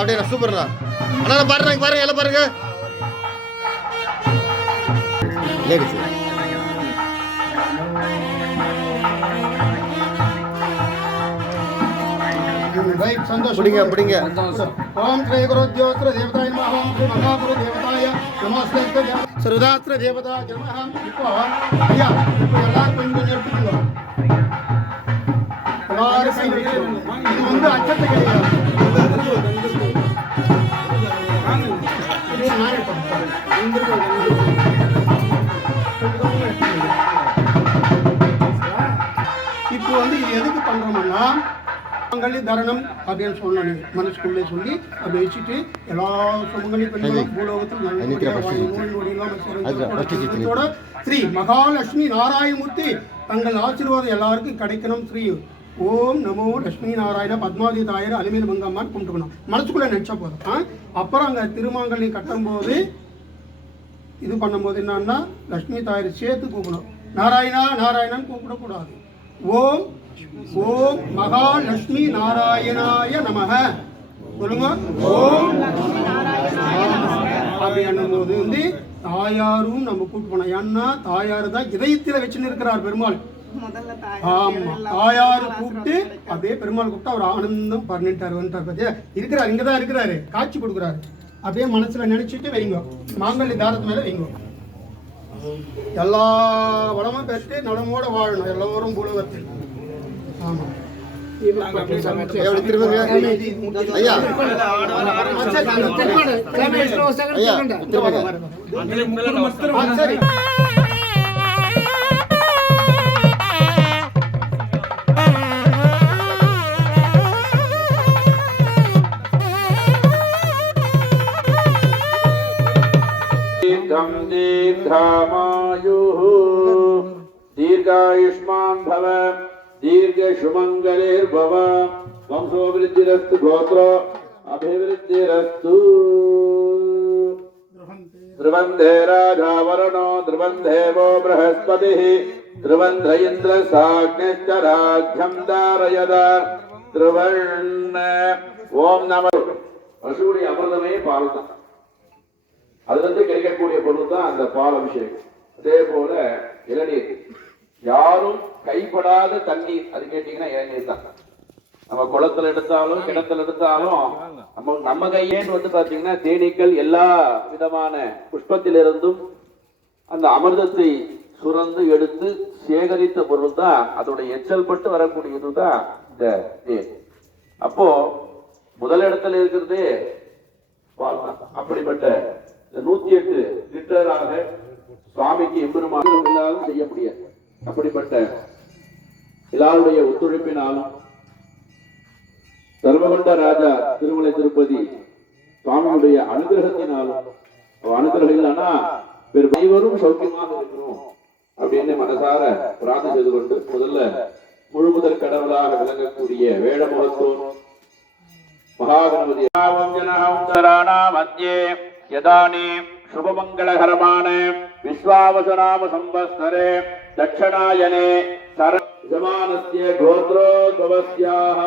அப்படியே சூப்பர்ண்ணா அண்ணா பாருங்க பாருங்க எல்லாம் பாருங்க லேடிஸ் பிடிங்க பிடிங்க ஓம் ஸ்ரீ குருத்யோஸ்திர தேவதாய நமः ஓம் ஸ்ரீ மகாகுரு தேவதாய நமஸ்தே சர்வதாஸ்திர தேவதாய நமः இப்போ ஐயா இப்போ எல்லாரும் கொஞ்சம் எடுத்துக்கோங்க இது வந்து அச்சத்தை கிடையாது இப்போ வந்து இது எதுக்கு பண்றோம்னா மங்களி தரணம் அப்படின்னு சொன்னாங்க மனசுக்குள்ளே சொல்லி அப்படி வச்சுட்டு எல்லா சுமங்கலி பெண்களும் பூலோகத்தில் ஸ்ரீ மகாலட்சுமி நாராயணமூர்த்தி தங்கள் ஆசீர்வாதம் எல்லாருக்கும் கிடைக்கணும். ஸ்ரீ ஓம் நமோ லட்சுமி நாராயண பத்மாவதி தாயர் அலிமேல் மங்கம்மான்னு கும்பிட்டுக்கணும். மனசுக்குள்ளே நினச்சா போதும். அப்புறம் அங்கே திருமாங்கல்யம் கட்டும்போது இது பண்ணும்போது என்னன்னா லட்சுமி தாயர் சேர்த்து கூப்பிடணும். நாராயணா நாராயணன் கூப்பிடக்கூடாது. ஓம் ஓம் மகாலட்சுமி நாராயணாய நமக சொல்லுங்க. ஓம் அப்படி என்னும்போது வந்து தாயாரும் நம்ம கூப்பிட்டு போனோம். ஏன்னா தாயாரு தான் இதயத்தில் வச்சுன்னு இருக்கிறார் பெருமாள். ஆமா தாயாரு கூப்பிட்டு அப்படியே பெருமாள் கூப்பிட்டு அவர் ஆனந்தம் பண்ணிட்டார் வந்துட்டார். பத்தியா இருக்கிறார், இங்கதான் இருக்கிறாரு, காட்சி கொடுக்குறாரு. அப்படியே மனசுல நினைச்சிட்டு வைங்க, மாங்கல்ய தாரத்து மேல வைங்க. எல்லா வளமும் பெற்று நலமோட வாழணும் எல்லோரும் பூலோகத்தில். ஆமா சரி. दीर्घमायुः दीर्घायुष्मान् भव दीर्घसुमङ्गलेर्भव वंशोवृद्धिरस्तु गोत्र अभिवृद्धिरस्तु ध्रुवन्धे राजा वरुणो ध्रुवन्धेवो बृहस्पतिः ध्रुवन्ध इन्द्रसाग्निश्च राज्यं धारयद ध्रुवन् ओम नमः பசுவுடைய அமிர்தமே பால் தான். அதுலேருந்து கிடைக்கக்கூடிய பொருள் தான் அந்த பால் அபிஷேகம். அதே போல இளநீர், யாரும் கைப்படாத தண்ணீர், அது கேட்டீங்கன்னா இளநீர் தான். நம்ம குளத்துல எடுத்தாலும் கிணத்துல எடுத்தாலும் நம்ம கையேன்னு வந்து பாத்தீங்கன்னா தேனீக்கள் எல்லா விதமான புஷ்பத்திலிருந்தும் அந்த அமிர்தத்தை சுரந்து எடுத்து சேகரித்த பொருள் தான். அதோட எச்சல் பட்டு வரக்கூடியதுதான் இந்த தேன். அப்போ முதல் இடத்துல இருக்கிறதே பால் தான். அப்படிப்பட்ட 108 லிட்டராக சுவாமிக்கு எம்பெருமானாலும் செய்ய முடியாது. அப்படிப்பட்ட எல்லாருடைய ஒத்துழைப்பினாலும் சர்வகண்ட ராஜா திருமலை திருப்பதி சுவாமியுடைய அனுகிரகத்தினாலும் அனுகிரகம்னா அனைவரும் சௌக்கியமாக இருக்கணும் அப்படின்னு மனசார பிரார்த்தனை செய்து கொண்டு முதல்ல முழுமுதற் கடவுளாக விளங்கக்கூடிய வேடமுகத்தோர் மகாகணபதி மத்தியே யதானி சுபமங்களகரமான விஸ்வாவசநாம சம்பத்சரே தட்சணாயனே சரமானஸ்ய கோத்ரோத்பவஸ்யாஹ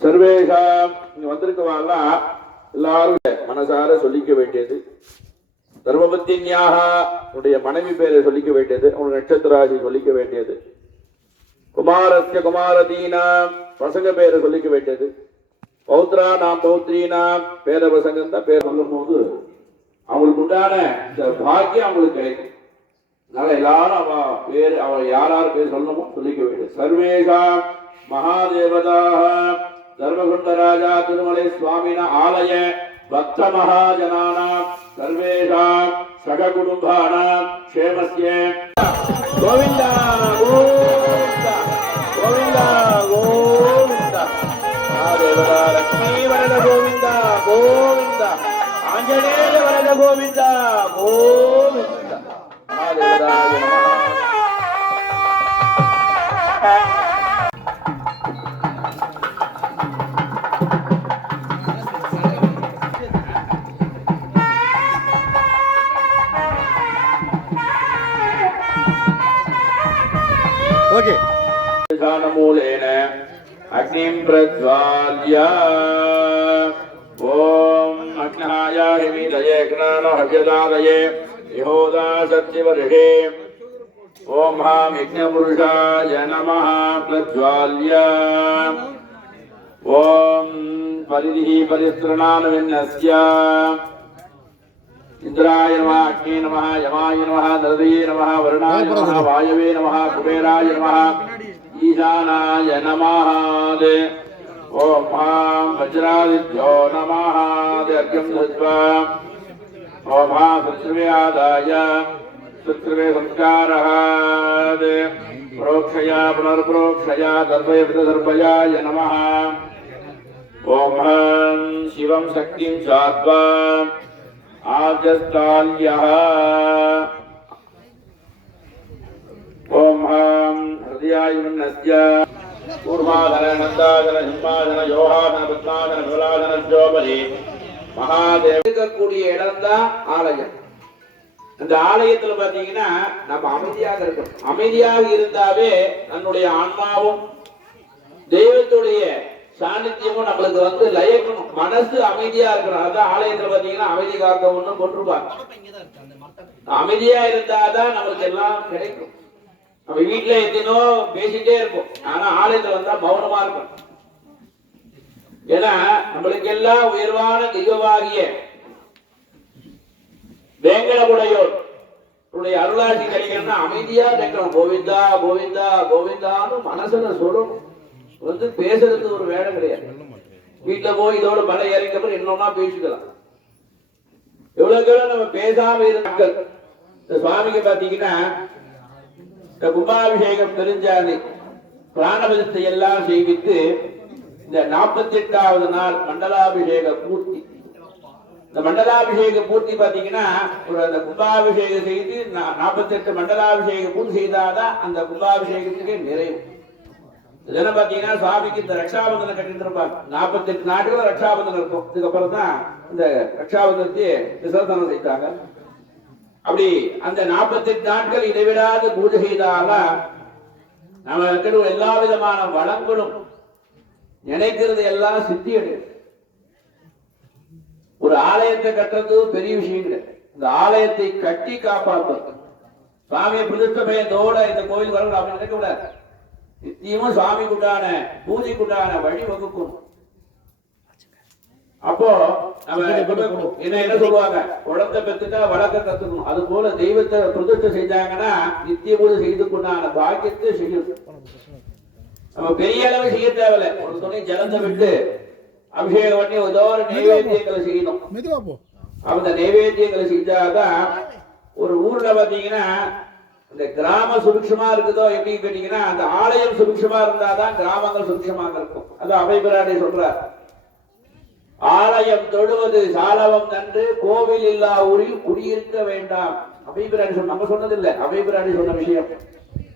சர்வேஷாம் இங்க வந்திருக்கவாங்க எல்லாரும் மனசார சொல்லிக்க வேண்டியது தர்மபத்தின்யாக உன்னுடைய மனைவி பேரை சொல்லிக்க வேண்டியது, உன்னுடைய நட்சத்திராசி சொல்லிக்க வேண்டியது. குமாரஸ்ய குமாரதீனா பசங்க பேரை சொல்லிக்க வேண்டியது. பௌத்ரா நாம் பௌத்ரீனா பேர பசங்க தான் பேர் சொல்லும் போது அவங்களுக்கு உண்டான இந்த பாக்கியம் அவங்களுக்கு கிடைக்கும். அதனால எல்லாரும் அவ பேர் அவ யார் பேர் சொல்லணுமோ சொல்லிக்க வேண்டியது. சர்வேஷா மகாதேவதாக தர்மகுண்டராஜா திருமலை சுவாமின ஆலய பக்த மகாஜனான சர்வேஷா சககுடும்பான க்ஷேமஸ்ய கோவிந்தா கோவிந்தா கோவிந்தா கோவிந்தா மகாதேவரா லக்ஷ்மீ வரத கோவிந்தா கோவிந்தா ஆஞ்சநேய வரத கோவிந்தா கோவிந்தா மகாதேவராய நமஹ. ஓகே. மூலேன அக்னிம் பிரஜ்வால்ய ஓம் அக்னாய ஹிமிதயே க்னான ஹவ்யதாதயே யஹோதா சத்யவர்ஷே ஓம் ஹாம் யஜ்ஞபுருஷாய நமः பிரஜ்வால்ய ஓம் பரிதிஹி பரிஸ்ரணான வின்னஸ்ய இந்திராய நமः அக்னே நமः யமாய நமः நரதயே நமः வருணாய நமः வாயவே நமः குபேராய நமः ஈசானாய நமः ஓம் ஆம் வஜ்ராதித்யோ நமः அர்க்யம் தத்வா ஓம் ஆம் சத்ருவே ஆதாய சத்ருவே சம்ஸ்காரः புரோக்ஷயா புனர்புரோக்ஷயா தர்பய விதர்பயாய நமः ஓம் ஆம் சிவம் சக்திம் சாத்வா ஆஜஸ்தால்யः ஓம் ஹம் ஹ்ருதயாய வின்னஸ்ய கூர்மாதன நந்தாதன சிம்மாதன யோகாதன பத்மாதன விமலாதன ஜோபரி மகாதேவ இருக்கக்கூடிய இடம் தான் ஆலயம். அந்த ஆலயத்துல பாத்தீங்கன்னா நம்ம அமைதியாக இருக்கணும். அமைதியாக இருந்தாவே நம்முடைய ஆன்மாவும் தெய்வத்துடைய சாநித்தியமும் நம்மளுக்கு லயக்கணும். மனசு அமைதியா இருக்கணும். அதான் ஆலயத்துல பாத்தீங்கன்னா அமைதி காக்க ஒண்ணு கொண்டிருப்பாங்க. அமைதியா இருந்தாதான் நம்மளுக்கு எல்லாம் கிடைக்கும். நம்ம வீட்டுல எத்தனோ பேசிட்டே இருப்போம், ஆனா ஆலயத்துல வந்தா மௌனமா இருக்கும். ஏன்னா நம்மளுக்கு எல்லாம் உயர்வான தெய்வமாகிய வேங்கடமுடையோர் அருளாட்சி கிடைக்கணும்னா அமைதியா கேட்கணும். கோவிந்தா கோவிந்தா கோவிந்தான்னு மனசுல சொல்லணும். பேசுறது ஒரு வேலை கிடையாது. வீட்டுல போய் இதோட மலை இறங்கப்ப என்னன்னா பேசிக்கலாம். எவ்வளவு நம்ம பேசாம இருந்தாங்க. இந்த சுவாமிக்கு பாத்தீங்கன்னா இந்த கும்பாபிஷேகம் தெரிஞ்சாது பிராணபதத்தை எல்லாம் செய்வித்து இந்த 48வது நாள் மண்டலாபிஷேக பூர்த்தி. இந்த மண்டலாபிஷேக பூர்த்தி பாத்தீங்கன்னா அந்த கும்பாபிஷேகம் செய்து 48 மண்டலாபிஷேக பூர்த்தி செய்தாதான் அந்த கும்பாபிஷேகத்துக்கு நிறைவு. இதெல்லாம் பாத்தீங்கன்னா சுவாமிக்கு இந்த ரக்ஷாபந்தனை கட்டிட்டு இருப்பாங்க. 48 நாட்கள் ரக்ஷாபந்தனம் இருக்கும். இதுக்கப்புறம் தான் இந்த ரக்ஷாபந்தத்தை விசர்ஜனம் செய்தாங்க. அப்படி அந்த 48 நாட்கள் இடைவிடாது பூஜை செய்தால நம்ம எல்லா விதமான வளங்களும் நினைக்கிறது எல்லாம் சித்தி அடையும். ஒரு ஆலயத்தை கட்டுறது பெரிய விஷயம் கிடையாது. இந்த ஆலயத்தை கட்டி காப்பாற்றுறது. சுவாமியை பிரதிஷ்டமையத்தோட இந்த கோயில் வரணும் அப்படின்னு நினைக்க கூடாது. நித்தியமும் சுவாமிக்குண்டான பூஜைக்குண்டான வழி வகுக்கணும். அப்போ நம்ம என்ன சொல்லுவாங்க, குழந்தை பெற்றுட்டா வளர்க்க கத்துக்கணும். அது போல தெய்வத்தை பிரதிஷ்டை செஞ்சாங்கன்னா நித்திய பூஜை செய்துக்குண்டான பாக்கியத்தை செய்யணும். நம்ம பெரிய அளவு செய்ய தேவையில்லை. ஒரு துணை ஜலத்தை விட்டு அபிஷேகம் பண்ணி ஏதோ ஒரு நைவேத்தியங்களை செய்யணும். அந்த நைவேத்தியங்களை செஞ்சாதான் ஒரு ஊர்ல பாத்தீங்கன்னா இந்த கிராம சுபிக்ஷமா இருக்குதோ எப்படின்னு கேட்டீங்கன்னா அந்த ஆலயம் சுபிக்ஷமா இருந்தாதான் கிராமங்கள் சுபிக்ஷமாக இருக்கும். அது அவைபிராடி சொல்றார். ஆலயம் தொழுவது சாலவம் நன்று கோவில் இல்லா ஊரில் குடியிருக்க வேண்டாம். அவைபிராடி சொன்ன நம்ம சொன்னதில்லை, அவைபிராடி சொன்ன விஷயம்.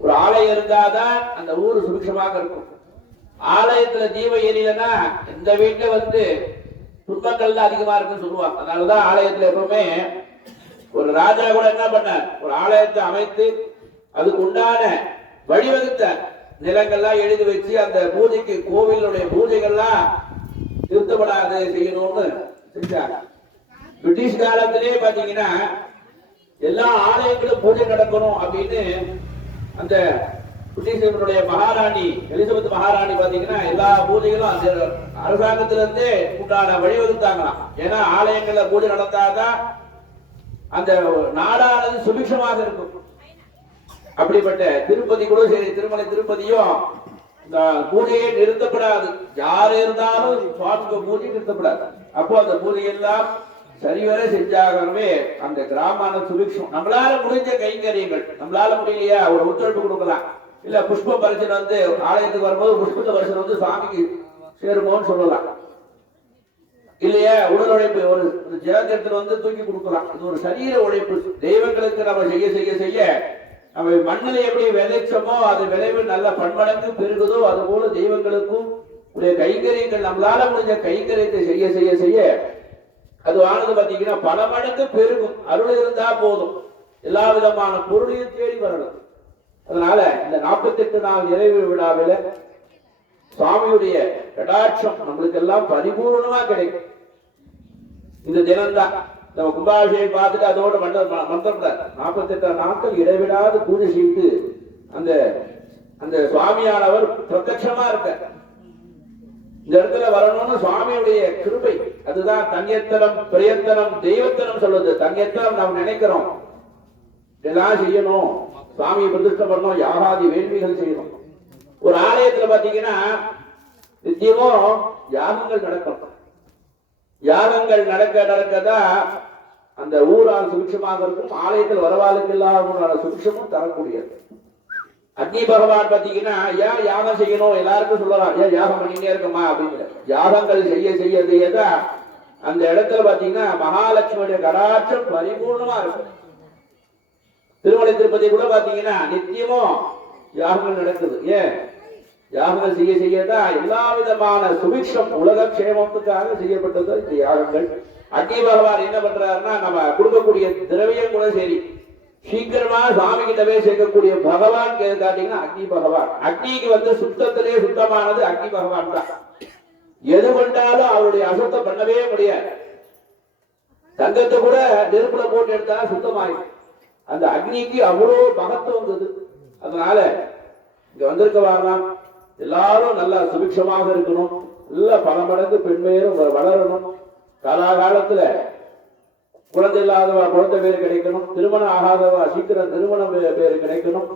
ஒரு ஆலயம் இருந்தாதான் அந்த ஊர் சுபிக்ஷமாக இருக்கும். ஆலயத்துல தீப எரியலன்னா இந்த வீட்டுல துன்பங்கள் தான் அதிகமா இருக்குன்னு சொல்லுவாங்க. அதனாலதான் ஆலயத்துல எப்பவுமே ஒரு ராஜா கூட என்ன பண்ண, ஒரு ஆலயத்தை அமைத்து அதுக்கு உண்டான வழிவகுத்த நிலங்கள்லாம் எழுதி வச்சு அந்த பூஜைக்கு கோவிலுடைய பூஜைகள்லாம் திருத்தப்படாது செய்யணும்னு செஞ்சாங்க. பிரிட்டிஷ் காலத்திலே பாத்தீங்கன்னா எல்லா ஆலயங்களும் பூஜை நடக்கணும் அப்படின்னு அந்த புத்தீஸ்வரனுடைய மகாராணி எலிசபெத் மகாராணி பாத்தீங்கன்னா எல்லா பூஜைகளும் அந்த அரசாங்கத்தில இருந்தே உண்டான வழிவகுத்தாங்களாம். ஏன்னா ஆலயங்கள்ல பூஜை நடந்தாதான் அந்த நாடானது சுபிக்ஷமாக இருக்கும். அப்படிப்பட்ட திருப்பதி கூட சரி, திருமலை திருப்பதியும் இந்த பூஜையை நிறுத்தப்படாது. யார் இருந்தாலும் சுவாமிக்கு பூஜை நிறுத்தப்படாது. அப்போ அந்த பூஜையெல்லாம் சரிவர செஞ்சாகவே அந்த கிராமான சுபிக்ஷம். நம்மளால முடிஞ்ச கைங்கரியங்கள், நம்மளால முடியலையா ஒரு ஒத்துழைப்பு கொடுக்கலாம். இல்ல புஷ்ப பரிசனை வந்து ஆலயத்துக்கு வரும்போது புஷ்பத்த பரிசனை வந்து சுவாமிக்கு சேருமோன்னு சொல்லலாம். இல்லையா உடல் உழைப்பு ஒரு ஜலத்திரத்துல வந்து தூக்கி கொடுக்கலாம். இது ஒரு சரீர உழைப்பு. தெய்வங்களுக்கு நம்ம செய்ய செய்ய செய்ய நம்ம மண்ணில் எப்படி விளைச்சமோ அது விளைவு நல்ல பன்மடங்கு பெருகுதோ அது போல தெய்வங்களுக்கும் உடைய கைங்கரியங்கள் நம்மளால முடிஞ்ச கைங்கரியத்தை செய்ய செய்ய செய்ய அது ஆனது பாத்தீங்கன்னா பல மடங்கு பெருகும். அருள் இருந்தா போதும், எல்லா விதமான பொருளையும் தேடி வரணும். அதனால இந்த 48 நாள் நிறைவு விழாவில சுவாமியுடைய கடாட்சம் நம்மளுக்கு எல்லாம் பரிபூர்ணமா கிடைக்கும். இந்த தினம்தான் நம்ம கும்பாபிஷேகம் பார்த்துட்டு அதோட மந்திரப்படாது. 48 நாட்கள் இடைவிடாது பூஜை செய்து அந்த அந்த சுவாமியானவர் பிரத்யட்சமா இருக்க இந்த இடத்துல வரணும்னு சுவாமியுடைய கிருபை. அதுதான் தன்யத்தனம் பிரியத்தனம் தெய்வத்தனம் சொல்லுது. தன்யத்தனம் நாம் நினைக்கிறோம் இதெல்லாம் செய்யணும், சுவாமியை பிரதிஷ்டை பண்ணணும், யாகாதி வேள்விகள் செய்யணும். ஒரு ஆலயத்துல பாத்தீங்கன்னா நித்தியமும் யாகங்கள் நடக்கும். யாகங்கள் நடக்க நடக்கதான் அந்த ஊரால் சுபிக்ஷமாக இருக்கும். ஆலயத்தில் வரவாளுக்கு இல்லாத சுபிக்ஷமும் தரக்கூடியது. அக்னி பகவான் பாத்தீங்கன்னா ஏன் யாகம் செய்யணும் எல்லாருக்கும் சொல்லலாம், ஏன் யாகம் பண்ணிட்டே இருக்கமா அப்படின்னு. யாகங்கள் செய்ய செய்ய செய்யதான் அந்த இடத்துல பாத்தீங்கன்னா மகாலட்சுமியுடைய கடாட்சம் பரிபூர்ணமா இருக்கும். திருமலை திருப்பதி கூட பாத்தீங்கன்னா நித்தியமும் யாகங்கள் நடக்குது. ஏன் யாகங்கள் செய்ய செய்யதான் எல்லா விதமான சுபிக்ஷம் உலக க்ஷேமத்துக்காக செய்யப்பட்டது இந்த யாகங்கள். அக்னி பகவான் என்ன பண்றாருன்னா நம்ம கொடுக்கக்கூடிய திரவியம் கூட சரி சீக்கிரமா சாமி கிட்டவே சேர்க்கக்கூடிய பகவான் காட்டீங்கன்னா அக்னி பகவான். அக்னிக்கு வந்து சுத்தத்திலே சுத்தமானது அக்னி பகவான் தான். எது பண்ணாலும் அவருடைய அசுத்தம் பண்ணவே முடியாது. தங்கத்தை கூட நெருப்புல போட்டு எடுத்தா சுத்தமாயிடும். அந்த அக்னிக்கு அவ்வளவு மகத்துவம் வந்தது. அதனால இங்க வந்திருக்க வரலாம் எல்லாரும் நல்லா சுபிக்ஷமாக இருக்கணும். நல்ல பல மடங்கு பெண்மையும் வளரணும். காலாகாலத்துல குழந்தை இல்லாதவா குழந்தை பேர் கிடைக்கணும், திருமணம் ஆகாதவா சீக்கிரம் திருமணம் பேர் கிடைக்கணும்,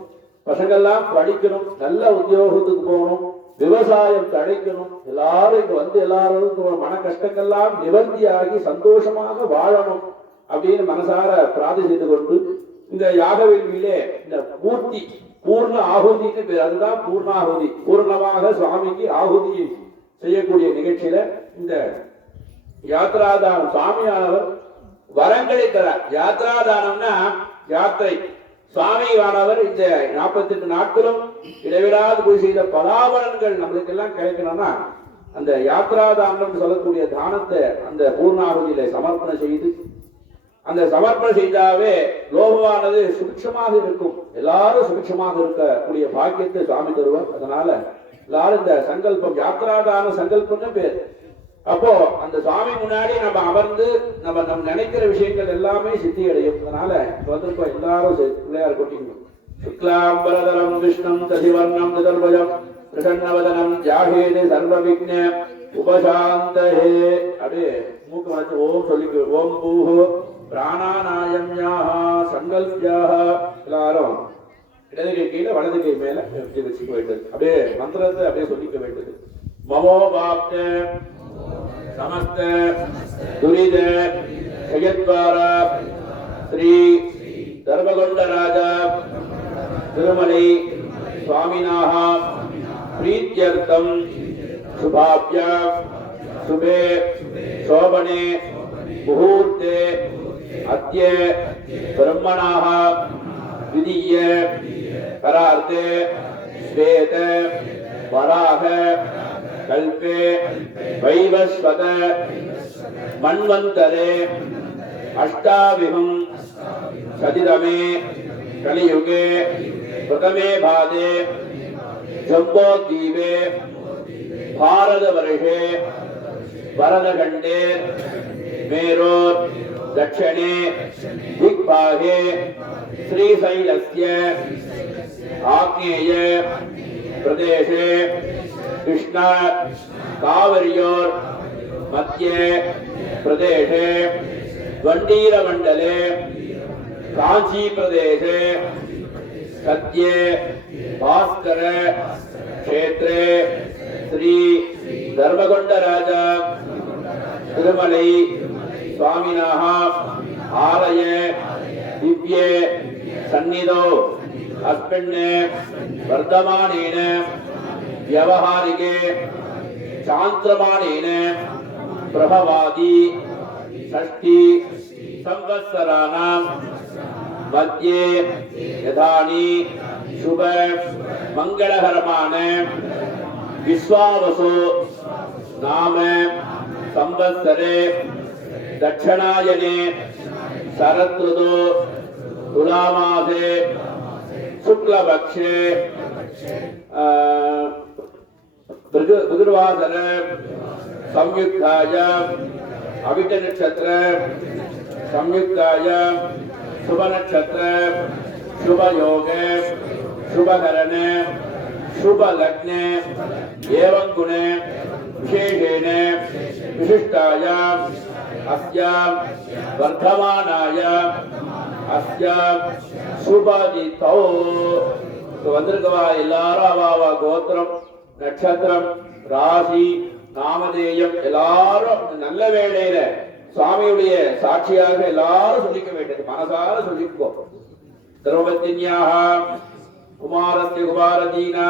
பசங்கள்லாம் படிக்கணும், நல்ல உத்தியோகத்துக்கு போகணும், விவசாயம் தழைக்கணும். எல்லாரும் இங்க வந்து எல்லாரும் மன கஷ்டங்கள்லாம் நிவர்த்தியாகி சந்தோஷமாக வாழணும் அப்படின்னு மனசார பிரார்த்தனை செய்து கொண்டு இந்த யாக வேள்வியிலே இந்த பூர்த்தி பூர்ண ஆகுதின்னு பேர். அதுதான் பூர்ணாகுதி. பூர்ணமாக சுவாமிக்கு ஆகுதி செய்யக்கூடிய நிகழ்ச்சியில இந்த யாத்ராதானம் சுவாமியானவர் வரங்களை தரார். யாத்ராதானம்னா யாத்திரை. சுவாமியானவர் இந்த 48 நாட்களும் இடைவிடாது போய் செய்த பலாபலன்கள் நம்மளுக்கு எல்லாம் கிடைக்கணும்னா அந்த யாத்ராதானம் சொல்லக்கூடிய தானத்தை அந்த பூர்ணாகுதியில சமர்ப்பணம் செய்து அந்த சமர்ப்பணம் செய்தாவே லோகமானது சுபிக்ஷமாக இருக்கும். எல்லாரும் சுபிக்ஷமாக இருக்கக்கூடிய பாக்கியத்தை சுவாமி தருவார். அதனால எல்லாரும் இந்த சங்கல்பம் யாத்ராதான சங்கல்பம்னு பேர். அப்போ அந்த சுவாமி முன்னாடி நம்ம அமர்ந்து நம்ம நினைக்கிற விஷயங்கள் எல்லாமே சித்தி அடையும். அதனால வந்திருக்கோம் எல்லாரும் பிள்ளையார் கொட்டிக்கணும். சுக்லாம்பரதரம் விஷ்ணம் தசிவர்ணம் நிதர்பஜம் பிரசன்னவதனம் ஜாகேது சர்வ விக்ன உபசாந்தஹே. அப்படியே மூக்கு வச்சு ஓம் சொல்லிக்கு ஓம் பூஹோ பிராணாநாயம்யாக சங்கல்பியாக. எல்லாரும் இடது கை கீழே வலது கை மேல வச்சுக்க வேண்டியது. அப்படியே மந்திரத்தை அப்படியே சொல்லிக்க வேண்டியது. மமோ பாப்த समस्त दुरिद जयद्वारा श्री धर्मगुंडराजा तिरुमलै स्वामिनाः प्रीत्यर्थं शुभाभ्या शुभे शोभने मुहूर्ते अद्य ब्रह्मणाः विधीय करार्थे श्वेत वराह कल्पे वैवस्वत मन्वन्तरे अष्टाविहं शतितमे कलियुगे प्रथमे भादे जम्बोद्वीपे भारतवर्षे वरदखण्डे मेरोर् दक्षिणे दिग्भागे श्रीशैलस्य आग्नेय प्रदेशे कृष्णा कावरियोर मध्ये प्रदेशे वंडीरमंडले कांची प्रदेशे सत्ये भास्कर क्षेत्रे श्री धर्मगोंडराज तिरुमलै स्वामिनः आलय दिव्ये सन्निधौ अस्मिन् वर्धमानेन व्यवहारिके चान्द्रमानेन प्रभवादि षष्ठी संवत्सराणां मध्ये यथानि शुभ मंगलकरमान विश्वावसु नाम संवत्सरे दक्षिणायने शरदृतु तुलामासे शुक्लपक्षे भृगुवासर संयुक्ताय अविट नक्षत्र संयुक्ताय शुभ नक्षत्र शुभ योग शुभ करण शुभ लग्न एवं गुण विशेषेण विशिष्टाय अस्य वर्धमानाय अस्य शुभदितौ वंदिरुक्कवा एल्लारुम अवा गोत्रम नक्षत्रम राशि नामधेयम எல்லாரும் நல்ல வேளையில சுவாமியுடைய சாட்சியாக எல்லாரும் சொல்லிக்க வேண்டியது மனசார சொல்லிக்கோ திரௌபதின்யாக குமாரஸ்ய குமாரதீனா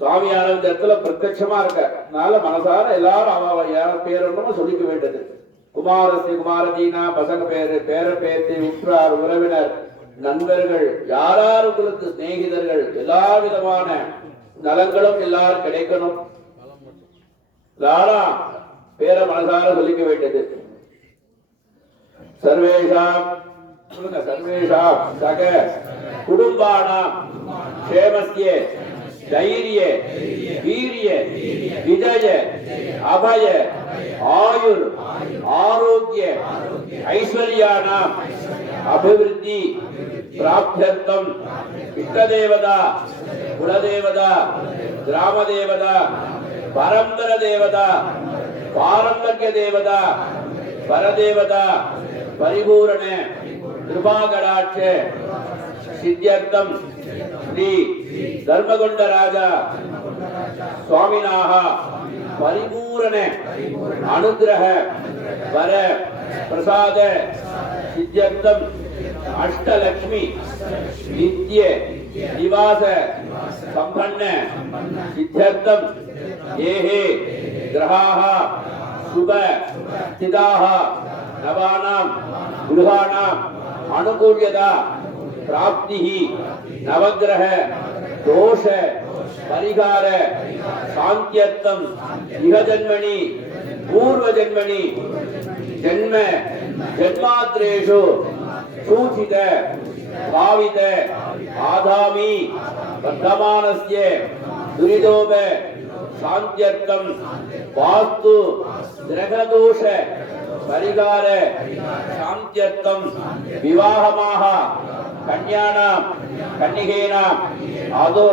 சுவாமியான இந்த இடத்துல பிரத்யட்சமா இருக்க அதனால மனசார எல்லாரும் அவ யார் பேரணும் சொல்லிக்க வேண்டியது குமாரஸ்ய குமாரதீனா பசங்க பேரு பேர பேத்தி உற்றார் உறவினர் நண்பர்கள் யாரார் உங்களுக்கு சிநேகிதர்கள் எல்லா விதமான நலங்களும் எல்லாரும் கிடைக்கணும் எல்லாரும் பேர மனசார சொல்லிக்க வேண்டியது சர்வேஷாம் சர்வேஷாம் சக குடும்பானாம் க்ஷேமஸ்ய தைரிய வீரிய விஜய அபய ஆயுர் ஆரோக்கிய ஐஸ்வர்யானாம் அபிவிருத்தி பிராப்த்யர்த்தம் இஷ்டதேவதா குலதேவதா கிராமதேவதா பரம்பர தேவதா பாரம்பரிய தேவதா பரதேவதா பரிபூரண கிருபாகடாட்ச சித்தியர்த்தம் ஸ்ரீ தர்மகொண்டராஜா சுவாமினாக பரிபூரண அனுகிரக வர பிரசாத சித்தியர்த்தம் அஷ்டலக்ஷ்மி நித்ய निवास संपन्न सिद्ध्यर्थम ये हे ग्रहाः शुभ स्थिताः नवानां गृहाणां अनुकूल्यता प्राप्तिः नवग्रह दोष परिहार शान्त्यर्थम इह जन्मनि पूर्व जन्मनि जन्म जन्माद्रेषु सूचित भावित आधामी वर्धमानस्य दुरिदोप शान्त्यर्थम वास्तु ग्रहदोष परिहार शान्त्यर्थम विवाहमाह कन्यानां कन्निकेनां आदो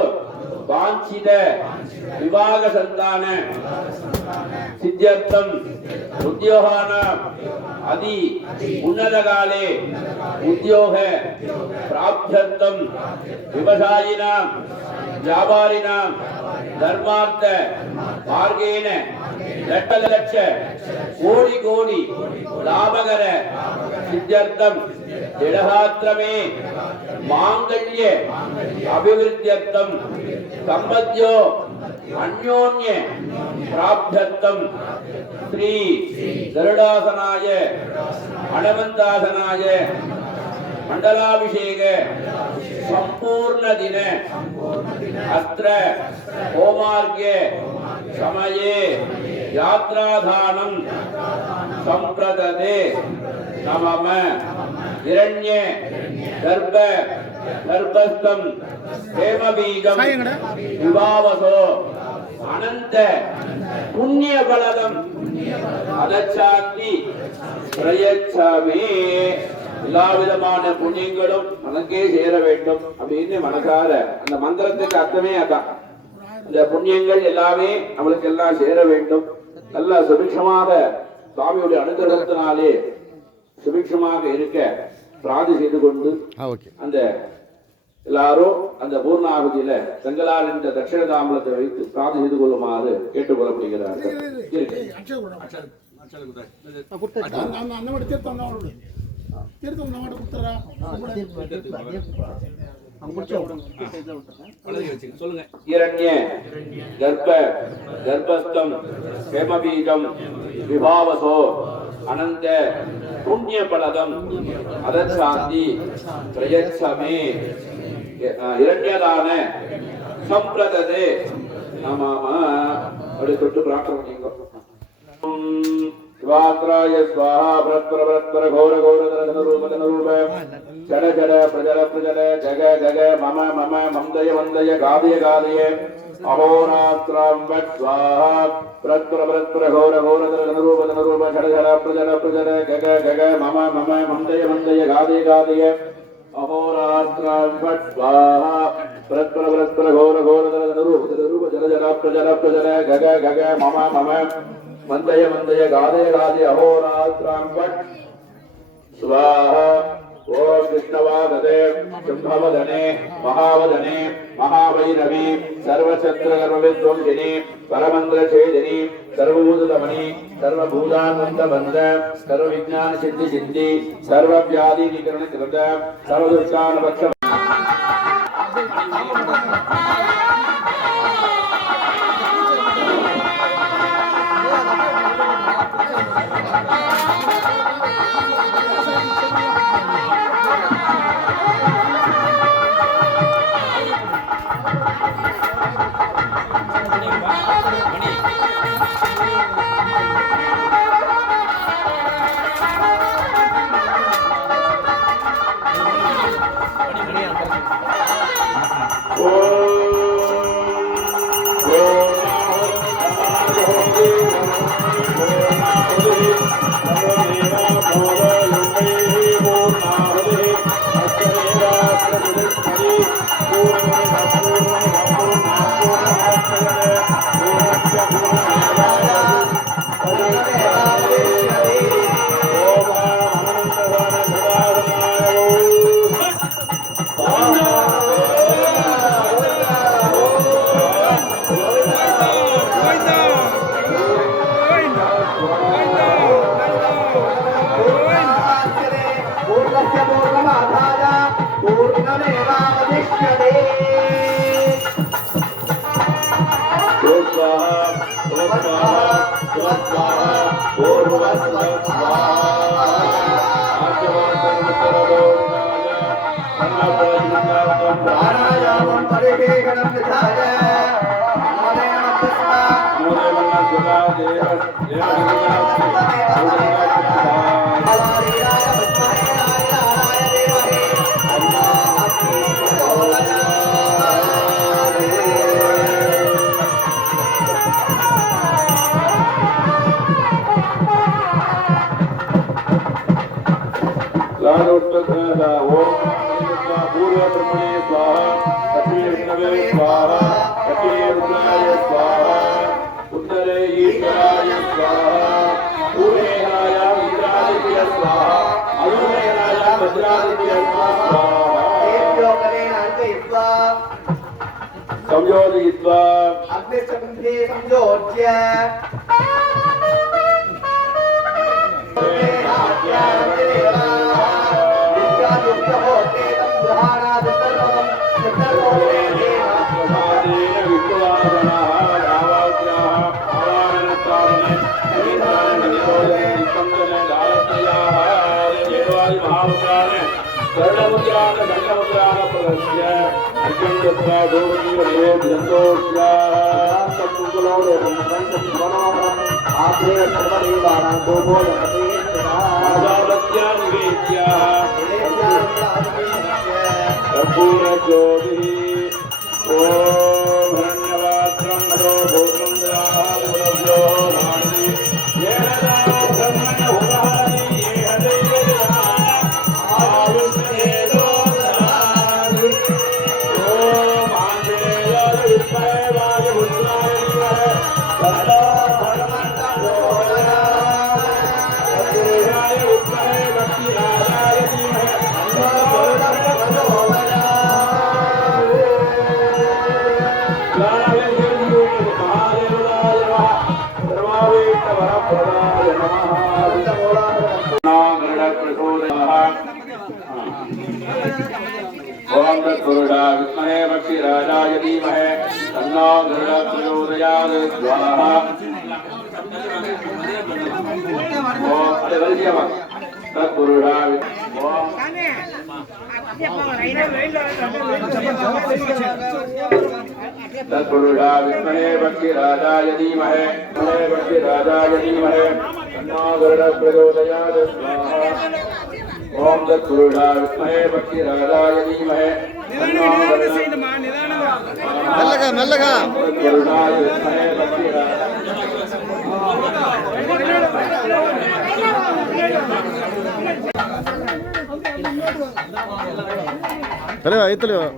वांछित विवाह संतान सिद्ध्यर्थम उद्योगानां अदि उन्नत काले उद्योग प्राप्त्यर्थम व्यवसायिनां व्यापारिणां धर्मार्थ मार्गेण लक्ष कोटि कोटि लाभकर सिद्ध्यर्थम जडहात्रमे मांगल्य अभिवृद्ध्यर्थम संपद्यो अन्योन्य प्राप्त्यर्थम श्री गरुडासनाय हनुमंतासनाय मंडलाभिषेक संपूर्ण दिन अस्त्र होमार्घ्य समये यात्राधानं संप्रदते नमः हिरण्य गर्भ गर्भस्थं हेमबीजं विभावसो अनंत पुण्य फलदं अदच्छान्ति प्रयच्छामि எல்லா விதமான புண்ணியங்களும் நமக்கே சேர வேண்டும் அப்படின்னு மனசார அந்த மந்திரத்துக்கு அர்த்தமே அதான். இந்த புண்ணியங்கள் எல்லாமே நம்மளுக்கு எல்லாம் சேர வேண்டும். நல்ல சுபிக்ஷமாக சுவாமியுடைய அனுகிரகத்தினாலே சுபிக்ஷமாக இருக்க பிரார்த்தி செய்து கொண்டு அந்த எல்லாரும் அந்த பூர்ணாகுதியில தங்களால் இந்த தட்சிண தாம்பலத்தை வைத்து பிரார்த்தி செய்து கொள்ளுமாறு கேட்டுக்கொள்ளப்படுகிறார்கள். கர்ப்பஸ்தம் ஹேமபீஜம் விபாவசோ அனந்த புண்ணிய பலதம் அதசாந்தி பிரயச்சமே இரண்யதான சம்பிரததே நமம. அப்படி தொட்டு பிரார்த்தனை பண்ணிங்க. स्वात्राय स्वाहा प्रत्पर प्रत्पर घोर घोर दर्शन रूप जड़ जड़ प्रजल प्रजल जग जग मम मम मंदय मंदय गादय गादय अहोरात्रां वत् स्वाहा प्रत्पर प्रत्पर घोर घोर दर्शन रूप जड़ जड़ प्रजल प्रजल जग जग मम मम मंदय मंदय गादय गादय अहोरात्रां वत् स्वाहा प्रत्पर प्रत्पर घोर घोर दर्शन रूप जड़ जड़ प्रजल प्रजल जग जग मम मम मंदय मंदय गादय गादय अहोरात्रां वत् स्वाहा. ओम कृष्णवादने शुंभवदने महावदने महावैरवी सर्वशस्त्र सर्वविध्वंसिनी परमंत्रछेदिनी सर्वभूतदमनी सर्वभूतानंदबंध सर्वविज्ञान सिद्धि सिद्धि सर्वव्याधि निकरण कृत सर्वदुष्टानपक्ष संयोजयित्वा अग्निसंधे संयोज्य ओम तत्पुरुषा विद्महे पक्षिराजाय धीमहि तन्नो गरुडः प्रचोदयात् स्वाहा ओम अरे वरिष्ठमा तत्पुरुषा ओम तत्पुरुषा विद्महे पक्षिराजाय धीमहि तन्नो गरुडः प्रचोदयात् स्वाहा ओम तत्पुरुषा विद्महे पक्षिराजाय धीमहि మెల్లగా మెల్లగా तत्पुरुषा विद्महे पक्षिराजाय తెలియవా అయితే తెలియవా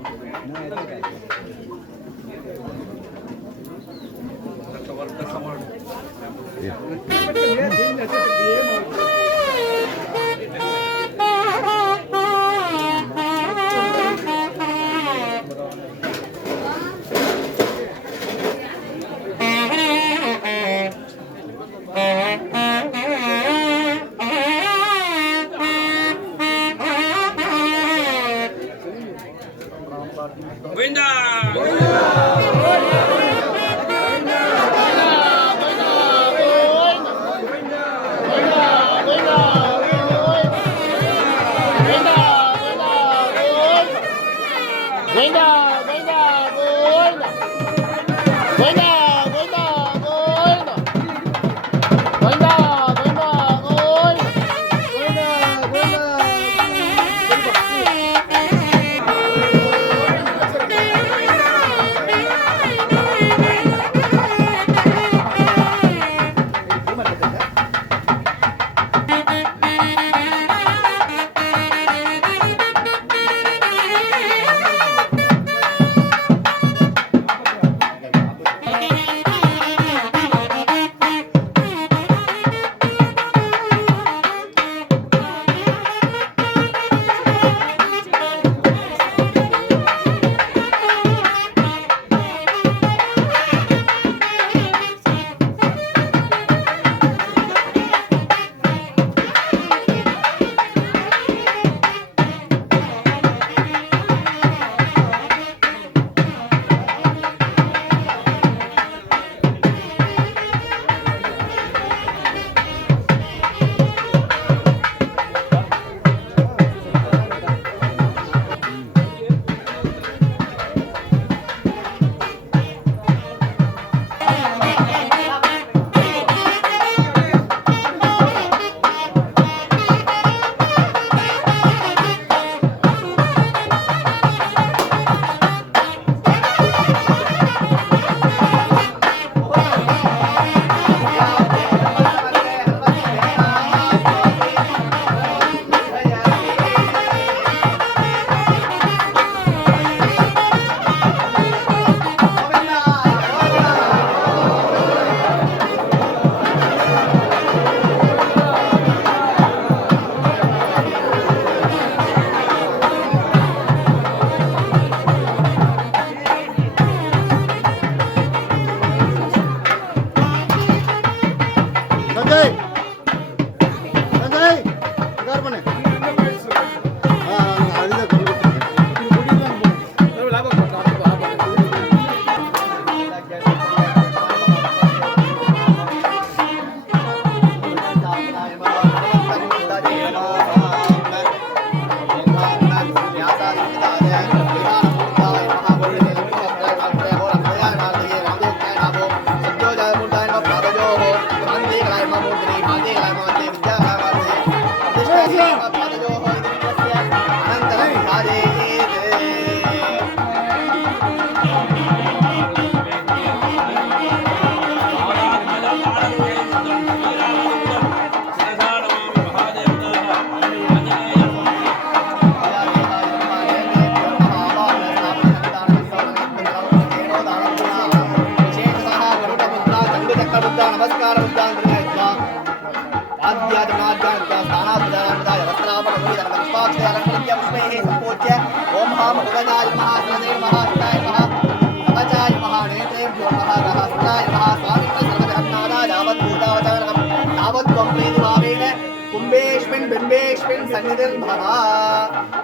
कुम्भेष्मिन् सन्निधिर्भव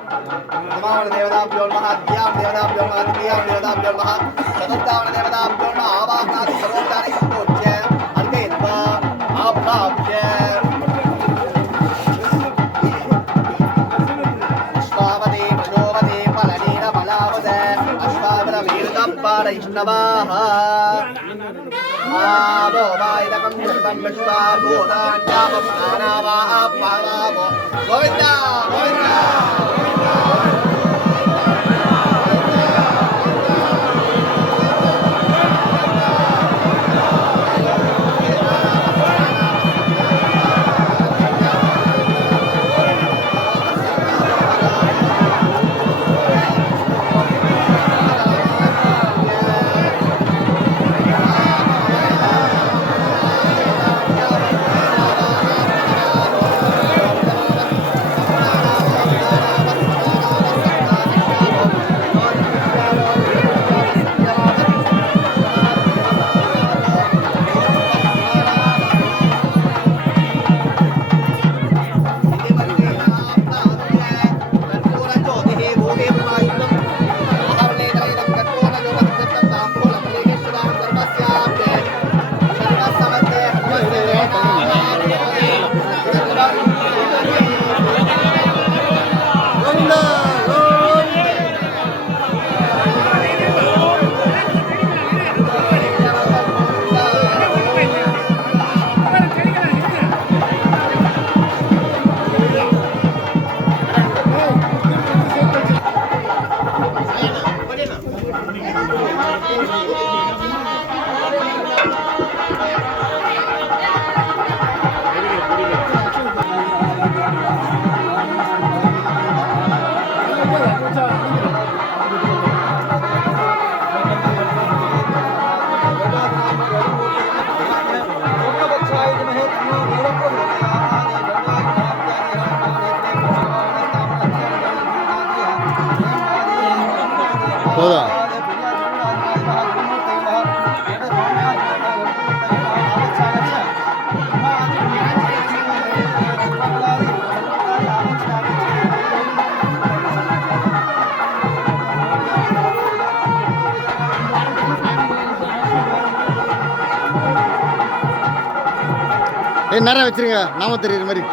प्रथमावण देवताभ्यो नमः द्वितीयावण देवताभ्यो नमः तृतीयावण देवताभ्यो नमः चतुर्थावण देवताभ्यो नमः आवाहनादि सर्वोपचारे सम्पूज्य अर्पयित्वा आप्राप्य अश्वावते प्रजोवते फलनेन फलावत अश्वावरवीरदप्पारैष्णवाः आवो वायदकं पुष्पं विश्वाभूतान्यापप्राणावाप्पावावो गोविन्दा गोविन्दा போதா நேரம் வச்சிருங்க நாம தெரியுற மாதிரி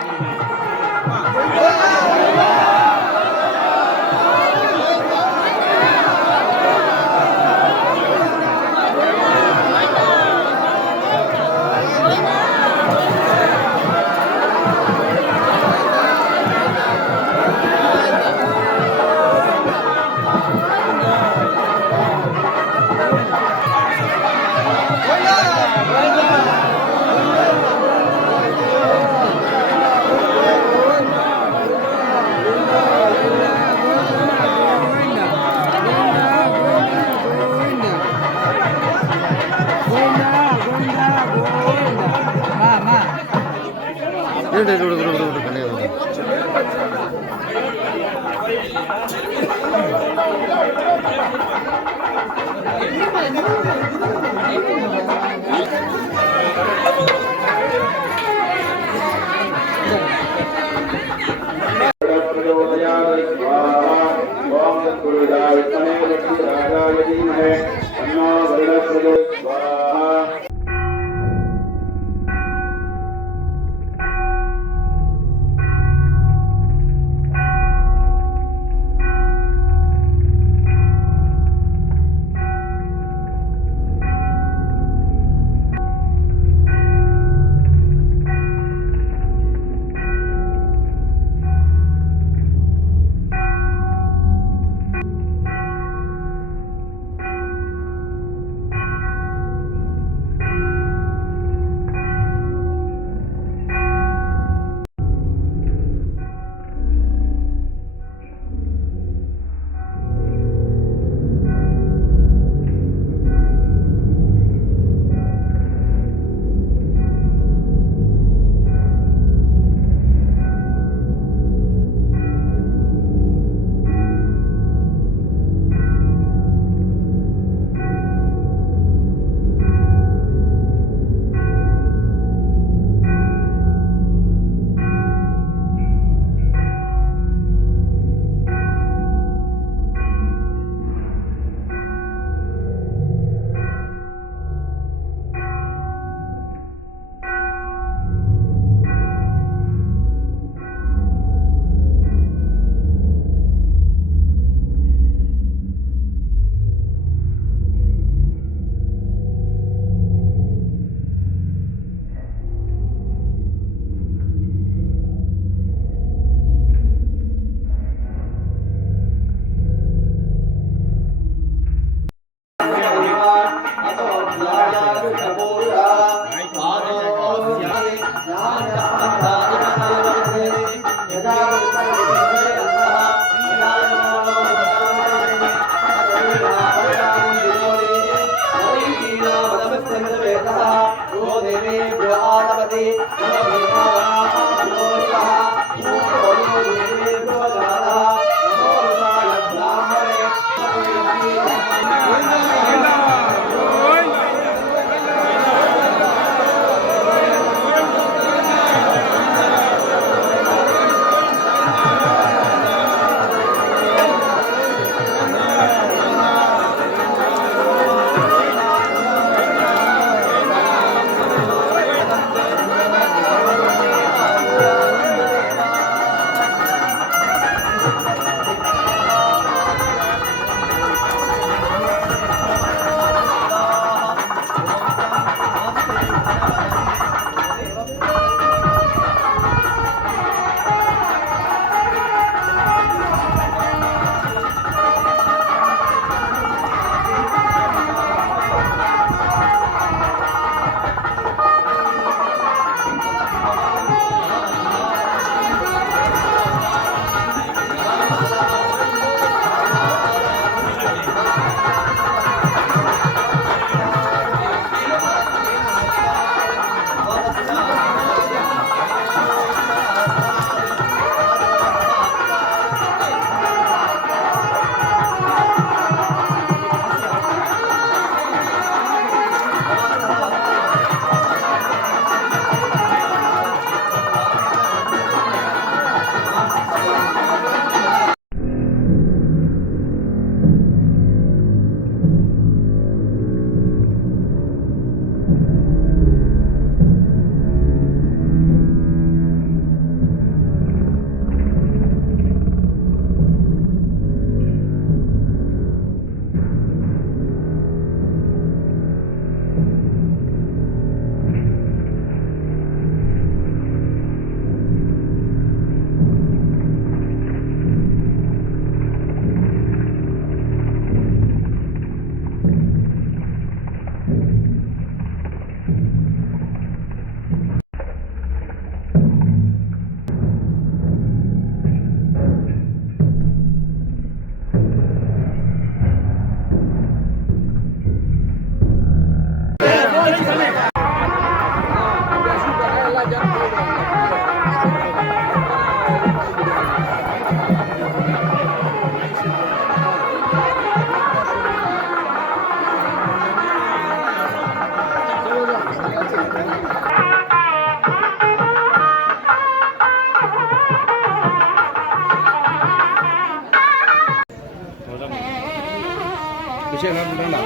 விஷயம் என்ன பண்ணுறா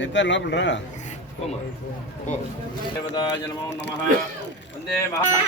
நெத்தார் என்ன பண்ணுறா தேவதாய நமோ நமः வந்தே மகா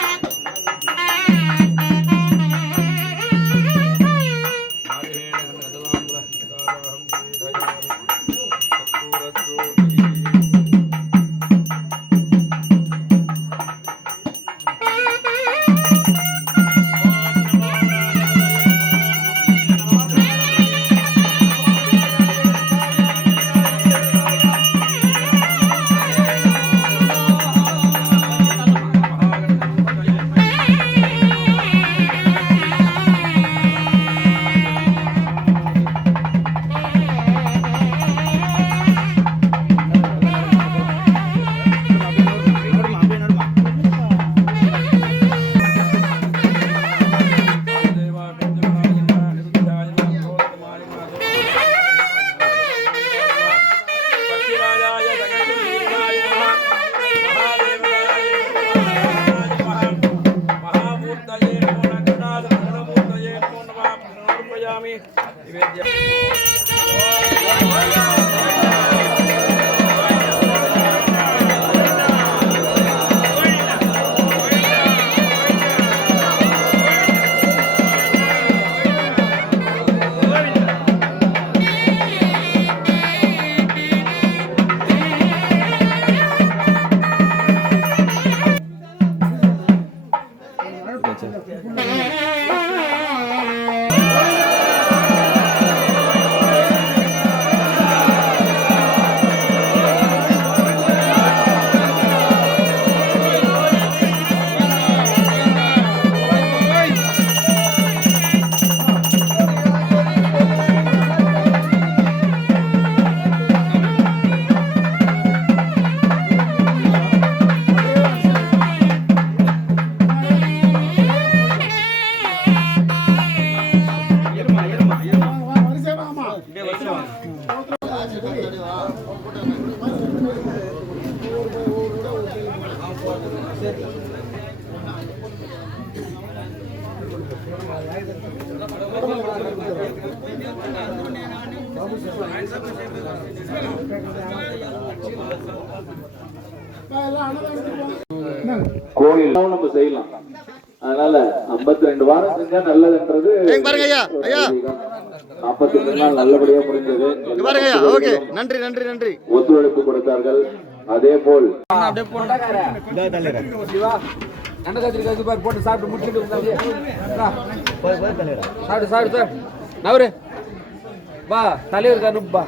கோயில் நம்ம செய்யலாம். அதனால 52 வாரம் செஞ்சா நல்லதுன்றது பாருங்க ஐயா. ஐயா 42 நாள் நல்லபடியா முடிஞ்சது. பாருங்க ஐயா. ஓகே, நன்றி நன்றி நன்றி. ஒத்துழைப்பு கொடுத்தார்கள். அதே போல் போட்டு சாப்பிட்டு முடிச்சுட்டு சாப்பிடு சாப்பிடு சார் நவரு வா தலைவர் கருப்பா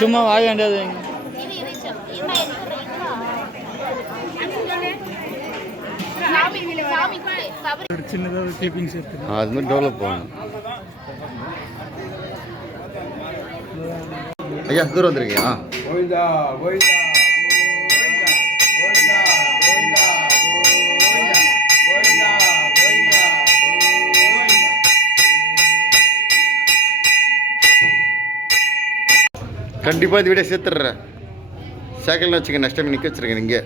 சும்மா வாய வேண்டியது அது மாதிரி டெவலப் பண்ணணும். ஐயா தூரம் வந்துருக்கியா? கண்டிப்பாக இந்த வீடியோ சேர்த்துட்றேன். சைக்கிள்னு வச்சுக்க, நெக்ஸ்ட் டைம் நிற்க வச்சுருக்கேன் இங்கே.